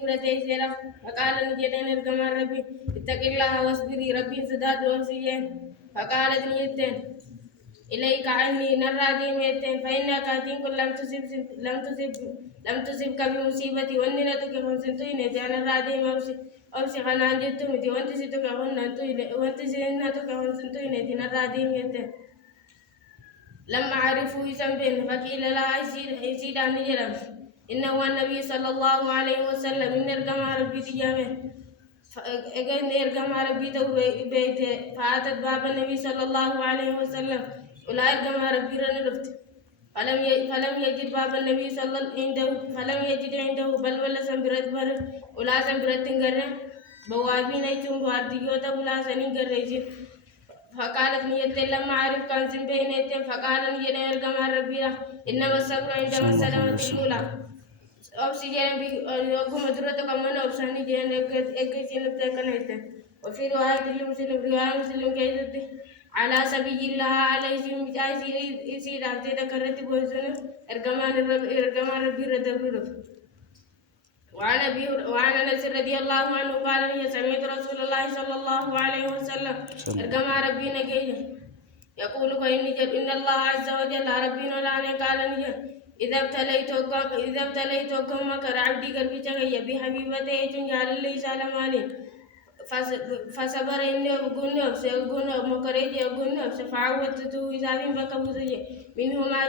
سورة سيرة فقال نجدين القمر ربي اتق الله واصبري ربي سداد وصيين فقالت نجدين إليك عني نرى ديمتين فإنك أتين لم تصبك بمصيبتي وأننتك فانسنتين أنا رادي أوسي خنا جدتم دي وأنت ستك وأنت سنتك فانسنتين نرى ديمتين لما عرفوا يسمبين فقيل لا يسيد عن جرم إنه النبي صلى الله عليه وسلم إن الجمع ربي تجامع إن الجمع ربي تو بيت فأتت باب النبي صلى الله عليه وسلم ولا الجمع ربي رنرفت فلم يجد باب النبي صلى الله عنده فلم يجد عنده بل ولا سمبرت بل ولا سمبرت تنجرة بوابين أيتم وارديوتا ولا سنجرة فقالت نيت لما عرف كان بينتهم فقال نيت الجمع ربي إنما الصبر عندما السلامة الأولى أوكسجين بيقوم درته كمان أوكسجين جين إكسين بتكنيته وفي رواية مسلم كيسته على سبيل الله عليه مجازي يصير أبتدى ذكرت بوزنه إرجمان ربي ردبره وعن أنس رضي الله عنه قال هي سمعت رسول الله صلى الله عليه وسلم إرجمان ربي نجيه يقول إن الله عز وجل ربنا لا قال نجيه إذا ابتليتكم مكر عبدي قلبي تغيى بحبيبته جنجال لي سالماني فصبر إني أقول نفسي مكريتي أقول نفسي فعودته إذا بك بزي منهما